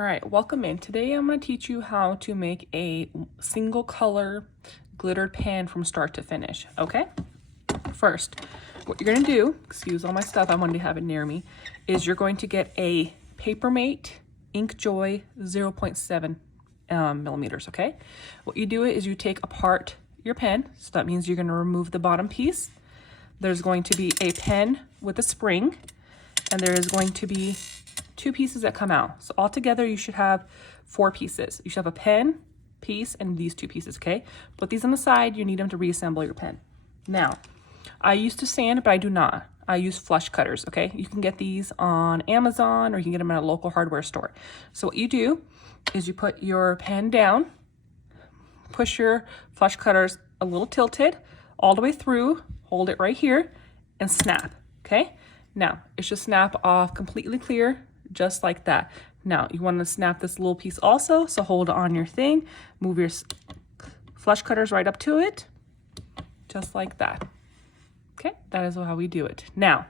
All right, welcome in. Today I'm going to teach you how to make a single color glittered pen from start to finish, okay? First, what you're going to do, excuse all my stuff, I wanted to have it near me, is you're going to get a Papermate Ink Joy 0.7 millimeters, okay? What you do is you take apart your pen, so that means you're going to remove the bottom piece. There's going to be a pen with a spring, and there is going to be two pieces that come out. So altogether you should have 4 pieces. You should have a pen piece and these 2 pieces, okay? Put these on the side, you need them to reassemble your pen. Now, I used to sand, but I do not. I use flush cutters, okay? You can get these on Amazon or you can get them at a local hardware store. So what you do is you put your pen down, push your flush cutters a little tilted all the way through, hold it right here, and snap, okay? Now, it should snap off completely clear, just like that. Now, you want to snap this little piece also, so hold on your thing, move your flush cutters right up to it, just like that. Okay, that is how we do it. Now,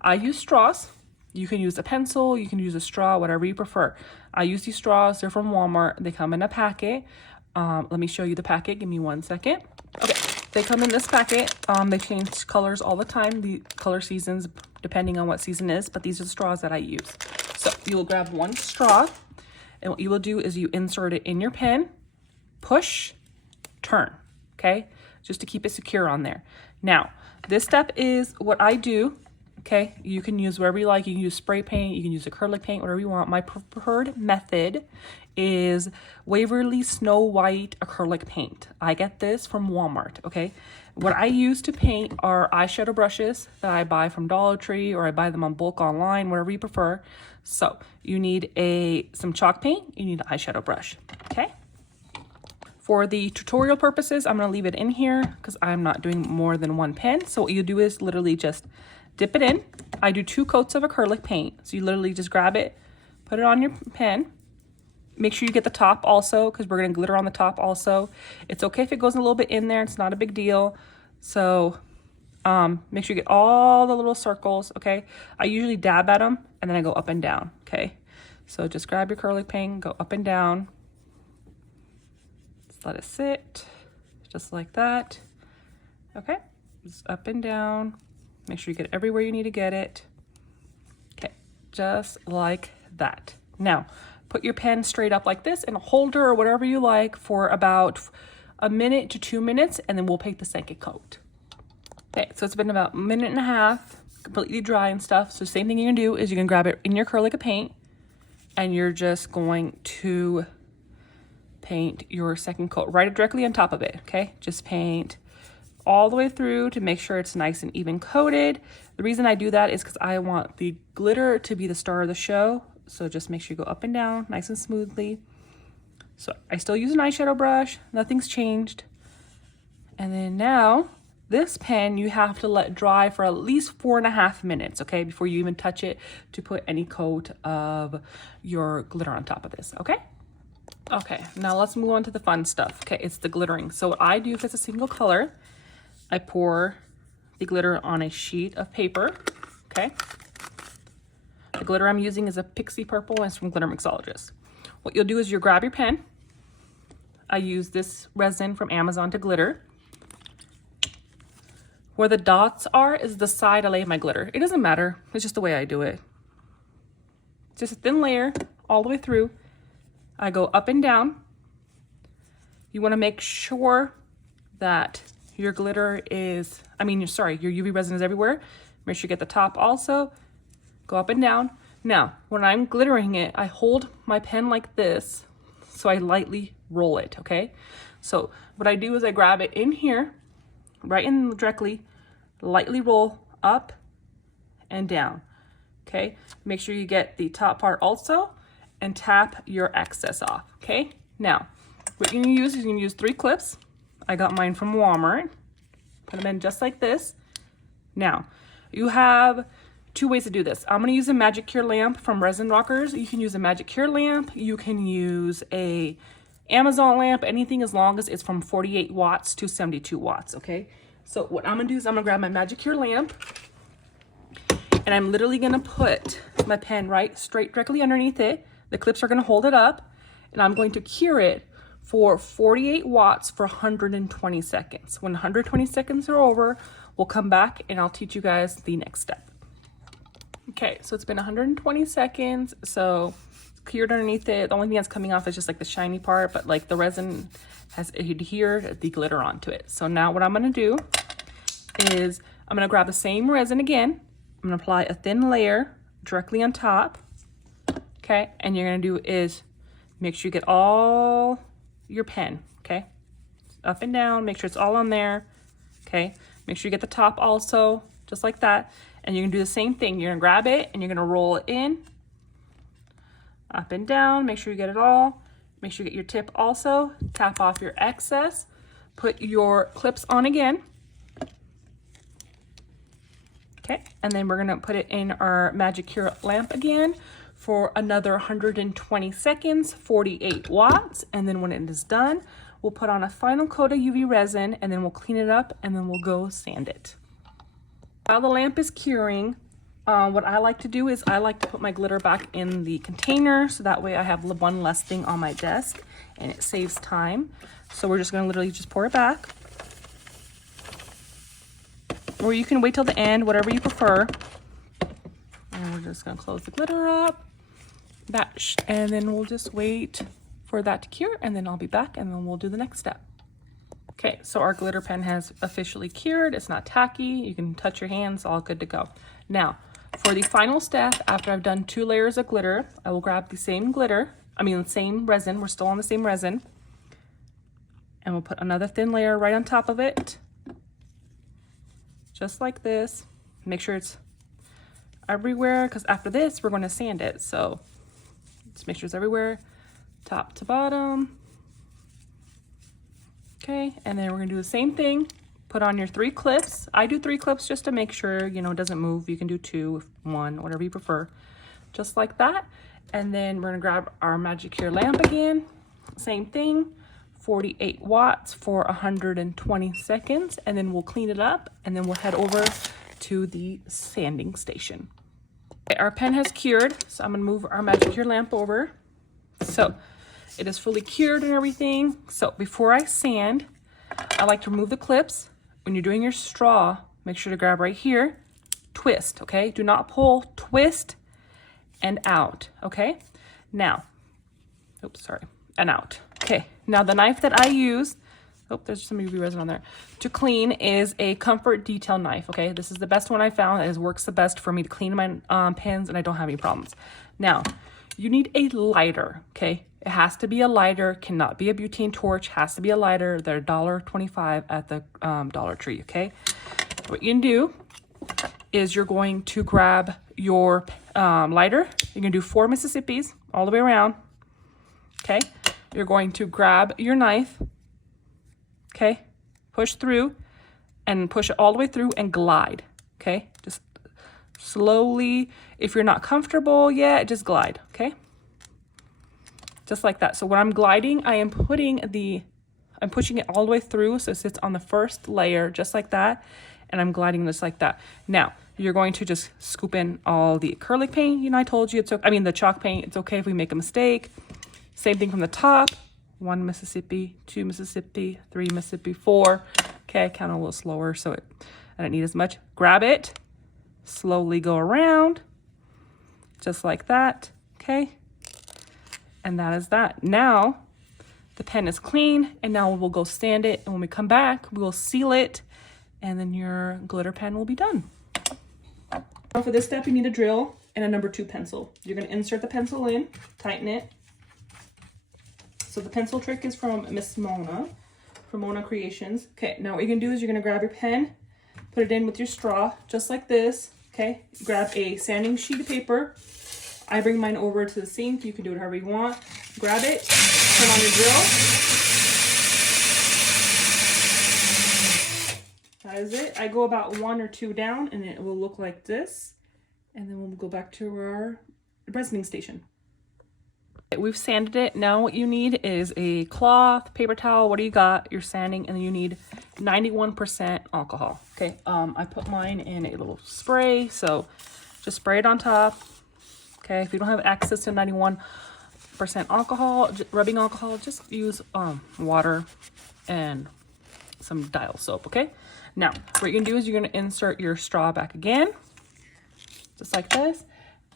I use straws. You can use a pencil, you can use a straw, whatever you prefer. I use these straws, they're from Walmart. They come in a packet. Let me show you the packet, give me 1 second. Okay, they come in this packet. They change colors all the time, the color seasons, depending on what season is, but these are the straws that I use. So you will grab 1 straw, and what you will do is you insert it in your pen, push, turn, okay? Just to keep it secure on there. Now, this step is what I do, okay? You can use whatever you like. You can use spray paint, you can use acrylic paint, whatever you want. My preferred method is Waverly Snow White acrylic paint. I get this from Walmart, okay? What I use to paint are eyeshadow brushes that I buy from Dollar Tree, or I buy them on bulk online, whatever you prefer. So you need some chalk paint, you need an eyeshadow brush, okay? For the tutorial purposes, I'm gonna leave it in here because I'm not doing more than 1 pen. So what you do is literally just dip it in. I do 2 coats of acrylic paint. So you literally just grab it, put it on your pen. Make sure you get the top also, because we're gonna glitter on the top also. It's okay if it goes a little bit in there, it's not a big deal. So make sure you get all the little circles, okay? I usually dab at them and then I go up and down, okay? So just grab your acrylic paint, go up and down. Just let it sit, just like that. Okay, just up and down. Make sure you get it everywhere you need to get it. Okay, just like that. Now, put your pen straight up like this in a holder or whatever you like for about 1 minute to 2 minutes, and then we'll paint the second coat. Okay, so it's been about 1.5 minutes, completely dry and stuff. So same thing you're gonna do is you're gonna grab it in your acrylic paint and you're just going to paint your second coat right directly on top of it, okay? Just paint all the way through to make sure it's nice and even coated. The reason I do that is because I want the glitter to be the star of the show. So just make sure you go up and down nice and smoothly. So I still use an eyeshadow brush, nothing's changed. And then now, this pen you have to let dry for at least 4.5 minutes, okay? Before you even touch it to put any coat of your glitter on top of this, okay? Okay, now let's move on to the fun stuff. Okay, it's the glittering. So what I do if it's a single color, I pour the glitter on a sheet of paper, okay? The glitter I'm using is a Pixie Purple and it's from Glittermixologist. What you'll do is you'll grab your pen. I use this resin from Amazon to glitter. Where the dots are is the side I lay my glitter. It doesn't matter, it's just the way I do it. Just a thin layer all the way through. I go up and down. You wanna make sure that your glitter is, your UV resin is everywhere. Make sure you get the top also. Go up and down. Now, when I'm glittering it, I hold my pen like this, so I lightly roll it, okay? So what I do is I grab it in here, right in directly, lightly roll up and down, okay? Make sure you get the top part also, and tap your excess off, okay? Now, what you're gonna use is you're gonna use 3 clips. I got mine from Walmart. Put them in just like this. Now, you have 2 ways to do this. I'm gonna use a Magic Cure lamp from Resin Rockers. You can use a Magic Cure lamp. You can use a Amazon lamp, anything as long as it's from 48 watts to 72 watts, okay? So what I'm gonna do is I'm gonna grab my Magic Cure lamp and I'm literally gonna put my pen straight directly underneath it, The clips are going to hold it up, and I'm going to cure it for 48 watts for 120 seconds. When 120 seconds are over, we'll come back and I'll teach you guys the next step. Okay, so it's been 120 seconds. So it's cured underneath it. The only thing that's coming off is just like the shiny part, but like the resin has adhered the glitter onto it. So now what I'm going to do is I'm going to grab the same resin again. I'm going to apply a thin layer directly on top. Okay, and you're going to do is make sure you get all your pen, okay? Up and down, make sure it's all on there, okay? Make sure you get the top also, just like that. And you're gonna do the same thing. You're gonna grab it and you're gonna roll it in, up and down, make sure you get it all. Make sure you get your tip also. Tap off your excess. Put your clips on again. Okay, and then we're gonna put it in our Magic Cure lamp again for another 120 seconds, 48 watts. And then when it is done, we'll put on a final coat of UV resin and then we'll clean it up and then we'll go sand it. While the lamp is curing, what I like to do is I like to put my glitter back in the container so that way I have one less thing on my desk and it saves time. So we're just gonna literally just pour it back. Or you can wait till the end, whatever you prefer. And we're just gonna close the glitter up. And then we'll just wait for that to cure and then I'll be back and then we'll do the next step. Okay, so our glitter pen has officially cured. It's not tacky. You can touch your hands, all good to go. Now, for the final step, after I've done 2 layers of glitter, I will grab the same the same resin. We're still on the same resin. And we'll put another thin layer right on top of it. Just like this. Make sure it's everywhere because after this, we're going to sand it. So just make sure it's everywhere, top to bottom. Okay, and then we're gonna do the same thing. Put on your 3 clips. I do 3 clips just to make sure, you know, it doesn't move. You can do 2, 1, whatever you prefer. Just like that. And then we're gonna grab our Magic Cure lamp again. Same thing, 48 watts for 120 seconds. And then we'll clean it up and then we'll head over to the sanding station. Okay, our pen has cured, so I'm gonna move our Magic Cure lamp over. So it is fully cured and everything. So before I sand, I like to remove the clips. When you're doing your straw, make sure to grab right here, twist, okay? Do not pull, twist and out, okay? Now, oops, sorry, and out. Okay, now the knife that I use, oh, there's some UV resin on there, to clean is a Comfort Detail knife, okay? This is the best one I found. It works the best for me to clean my pens and I don't have any problems. Now, you need a lighter, okay? It has to be a lighter, cannot be a butane torch, has to be a lighter. They're $1.25 at the Dollar Tree, okay? What you can do is you're going to grab your lighter. You're gonna do 4 Mississippis all the way around, okay? You're going to grab your knife, okay? Push through and push it all the way through and glide, okay? Just slowly. If you're not comfortable yet, just glide, okay? Just like that. So when I'm gliding, I'm pushing it all the way through so it sits on the first layer, just like that. And I'm gliding just like that. Now, you're going to just scoop in all the acrylic paint. You know, I told you it's okay. I mean, the chalk paint, it's okay if we make a mistake. Same thing from the top. 1 Mississippi, 2 Mississippi, 3 Mississippi, 4. Okay, I count a little slower so I don't need as much. Grab it, slowly go around, just like that, okay? And that is that. Now, the pen is clean, and now we'll go sand it, and when we come back, we will seal it, and then your glitter pen will be done. Now for this step, you need a drill and a number 2 pencil. You're gonna insert the pencil in, tighten it. So the pencil trick is from Miss Mona, from Mona Creations. Okay, now what you're gonna do is you're gonna grab your pen, put it in with your straw, just like this, okay? Grab a sanding sheet of paper. I bring mine over to the sink. You can do it however you want. Grab it, turn on your drill. That is it. I go about 1 or 2 down and it will look like this. And then we'll go back to our resining station. We've sanded it. Now what you need is a cloth, paper towel, what do you got? You're sanding, and then you need 91% alcohol. Okay, I put mine in a little spray, so just spray it on top. Okay, if you don't have access to 91 0% alcohol, rubbing alcohol. Just use water and some dial soap, okay? Now, what you're gonna do is you're gonna insert your straw back again, just like this.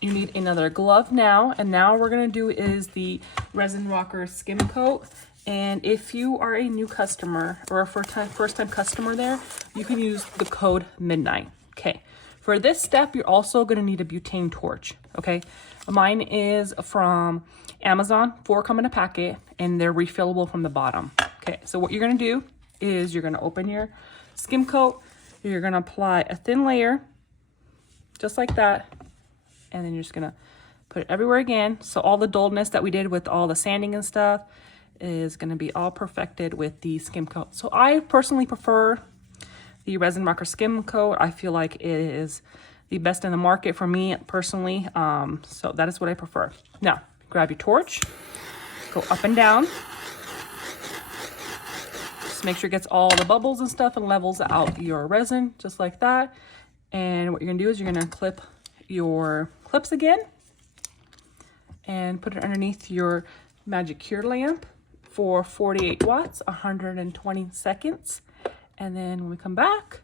You need another glove now, and now we're gonna do is the Resin RR Skim Coat. And if you are a new customer or a first time customer there, you can use the code midnight. Okay. For this step, you're also gonna need a butane torch. Okay. Mine is from Amazon. 4 come in a packet, and they're refillable from the bottom. Okay. So what you're gonna do is you're gonna open your skim coat. You're gonna apply a thin layer, just like that. And then you're just gonna put it everywhere again. So all the dullness that we did with all the sanding and stuff is gonna be all perfected with the skim coat. So I personally prefer the Resin RR Skim Coat. I feel like it is the best in the market for me personally. So that is what I prefer. Now, grab your torch, go up and down. Just make sure it gets all the bubbles and stuff and levels out your resin, just like that. And what you're gonna do is you're gonna clip your clips again and put it underneath your magic cure lamp for 48 watts, 120 seconds. And then when we come back,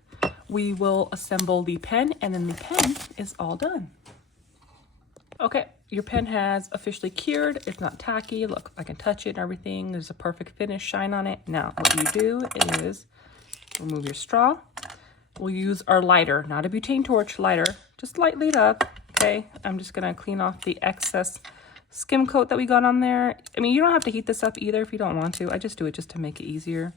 we will assemble the pen, and then the pen is all done. Okay, your pen has officially cured. It's not tacky. Look, I can touch it and everything. There's a perfect finish shine on it. Now, what you do is remove your straw. We'll use our lighter, not a butane torch, lighter. Just lightly it up, okay? I'm just gonna clean off the excess skim coat that we got on there. I mean, you don't have to heat this up either if you don't want to. I just do it just to make it easier.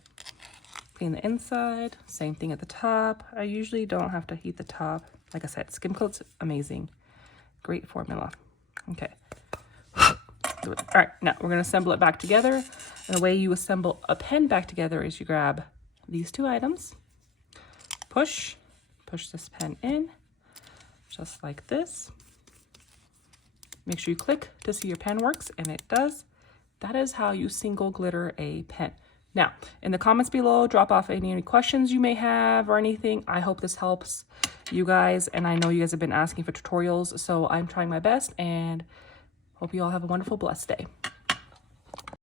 Clean the inside, same thing at the top. I usually don't have to heat the top. Like I said, skim coat's amazing. Great formula. Okay. All right, now we're gonna assemble it back together. And the way you assemble a pen back together is you grab these 2 items, push this pen in, just like this. Make sure you click to see your pen works, and it does. That is how you single glitter a pen. Now, in the comments below, drop off any questions you may have or anything. I hope this helps you guys, and I know you guys have been asking for tutorials, so I'm trying my best, and hope you all have a wonderful, blessed day.